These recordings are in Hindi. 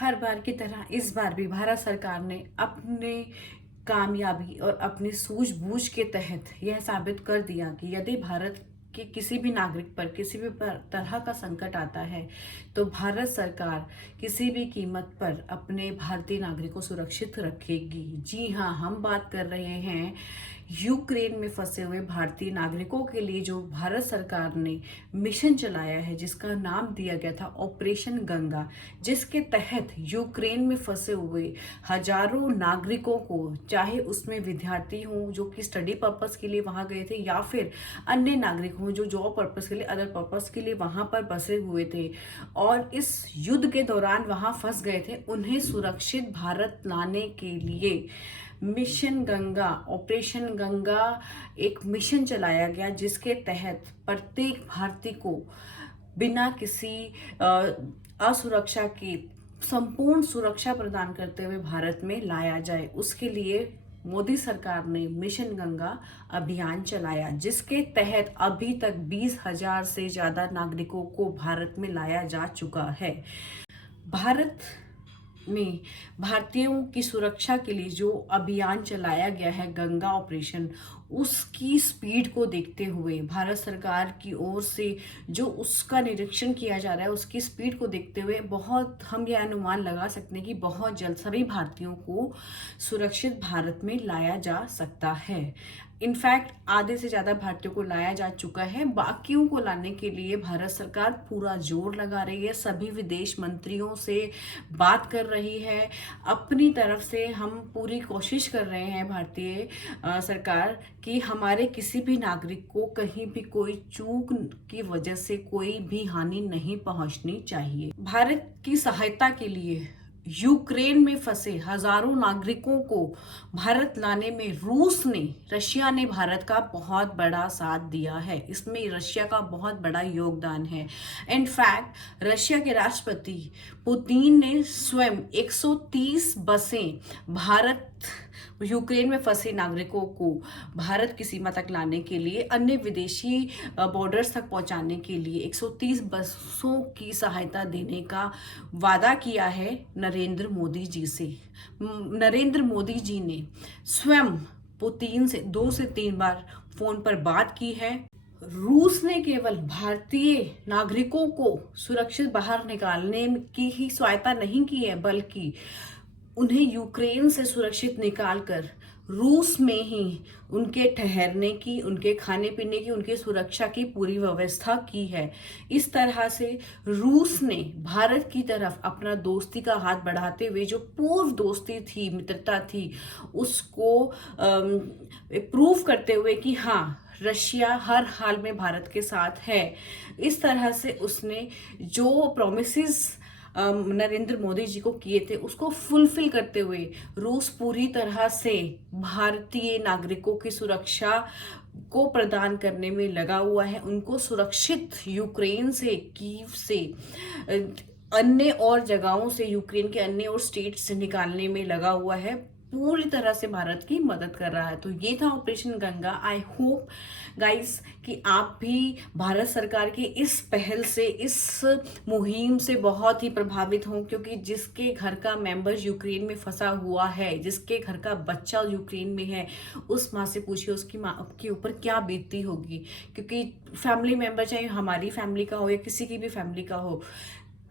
हर बार की तरह इस बार भी भारत सरकार ने अपने कामयाबी और अपनी सूझबूझ के तहत यह साबित कर दिया कि यदि भारत के किसी भी नागरिक पर किसी भी तरह का संकट आता है तो भारत सरकार किसी भी कीमत पर अपने भारतीय नागरिकों को सुरक्षित रखेगी। जी हाँ, हम बात कर रहे हैं यूक्रेन में फंसे हुए भारतीय नागरिकों के लिए जो भारत सरकार ने मिशन चलाया है, जिसका नाम दिया गया था ऑपरेशन गंगा, जिसके तहत यूक्रेन में फंसे हुए हजारों नागरिकों को, चाहे उसमें विद्यार्थी हों जो कि स्टडी पर्पस के लिए वहां गए थे या फिर अन्य नागरिक हों जो जॉब पर्पस के लिए, अदर पर्पस के लिए वहां पर बसे हुए थे और इस युद्ध के दौरान वहां फंस गए थे, उन्हें सुरक्षित भारत लाने के लिए मिशन गंगा, ऑपरेशन गंगा एक मिशन चलाया गया, जिसके तहत प्रत्येक भारतीय को बिना किसी असुरक्षा की संपूर्ण सुरक्षा प्रदान करते हुए भारत में लाया जाए। उसके लिए मोदी सरकार ने मिशन गंगा अभियान चलाया, जिसके तहत अभी तक 20,000 से ज्यादा नागरिकों को भारत में लाया जा चुका है। भारत में भारतीयों की सुरक्षा के लिए जो अभियान चलाया गया है गंगा ऑपरेशन, उसकी स्पीड को देखते हुए भारत सरकार की ओर से जो उसका निरीक्षण किया जा रहा है, उसकी स्पीड को देखते हुए बहुत हम यह अनुमान लगा सकते हैं कि बहुत जल्द सभी भारतीयों को सुरक्षित भारत में लाया जा सकता है। इनफैक्ट आधे से ज्यादा भारतीयों को लाया जा चुका है। बाकियों को लाने के लिए भारत सरकार पूरा जोर लगा रही है, सभी विदेश मंत्रियों से बात कर रही है। अपनी तरफ से हम पूरी कोशिश कर रहे हैं भारतीय सरकार कि हमारे किसी भी नागरिक को कहीं भी कोई चूक की वजह से कोई भी हानि नहीं पहुंचनी चाहिए। भारत की सहायता के लिए यूक्रेन में फंसे हजारों नागरिकों को भारत लाने में रशिया ने भारत का बहुत बड़ा साथ दिया है। इसमें रशिया का बहुत बड़ा योगदान है। इनफैक्ट रशिया के राष्ट्रपति पुतिन ने स्वयं 130 बसें यूक्रेन में फंसे नागरिकों को भारत की सीमा तक लाने के लिए, अन्य विदेशी बॉर्डर्स तक पहुंचाने के लिए 130 बसों की सहायता देने का वादा किया है नरेंद्र मोदी जी से। नरेंद्र मोदी जी ने स्वयं पुतिन से 2 से 3 बार फोन पर बात की है। रूस ने केवल भारतीय नागरिकों को सुरक्षित बाहर निकालने की ही सहायता नहीं की है, बल्कि उन्हें यूक्रेन से सुरक्षित निकालकर रूस में ही उनके ठहरने की, उनके खाने पीने की, उनकी सुरक्षा की पूरी व्यवस्था की है। इस तरह से रूस ने भारत की तरफ अपना दोस्ती का हाथ बढ़ाते हुए जो पूर्व दोस्ती थी, मित्रता थी, उसको प्रूव करते हुए कि हाँ, रशिया हर हाल में भारत के साथ है। इस तरह से उसने जो प्रोमिसेस नरेंद्र मोदी जी को किए थे उसको फुलफिल करते हुए रूस पूरी तरह से भारतीय नागरिकों की सुरक्षा को प्रदान करने में लगा हुआ है। उनको सुरक्षित यूक्रेन से, कीव से, अन्य और जगहों से, यूक्रेन के अन्य और स्टेट से निकालने में लगा हुआ है, पूरी तरह से भारत की मदद कर रहा है। तो ये था operation Ganga. I hope guys कि आप भी भारत सरकार की इस पहल से, इस मुहिम से बहुत ही प्रभावित हों, क्योंकि जिसके घर का मेंबर यूक्रेन में फंसा हुआ है, जिसके घर का बच्चा यूक्रेन में है, उस माँ से पूछिए उसकी माँ के ऊपर क्या बीतती होगी। क्योंकि फैमिली मेंबर, चाहे हमारी फैमिली का हो या किसी की भी फैमिली का हो,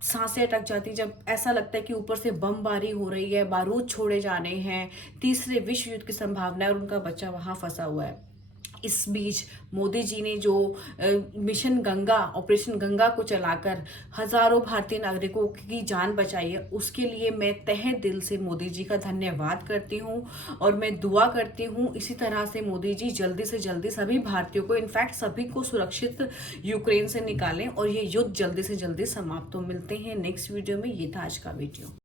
सांसें अटक जाती जब ऐसा लगता है कि ऊपर से बमबारी हो रही है, बारूद छोड़े जाने हैं, तीसरे विश्व युद्ध की संभावना है और उनका बच्चा वहां फंसा हुआ है। इस बीच मोदी जी ने जो मिशन गंगा, ऑपरेशन गंगा को चलाकर हजारों भारतीय नागरिकों की जान बचाई है, उसके लिए मैं तहे दिल से मोदी जी का धन्यवाद करती हूँ और मैं दुआ करती हूँ इसी तरह से मोदी जी जल्दी से जल्दी सभी भारतीयों को, इनफैक्ट सभी को सुरक्षित यूक्रेन से निकालें और ये युद्ध जल्दी से जल्दी समाप्त हो। मिलते हैं नेक्स्ट वीडियो में। ये था आज का वीडियो।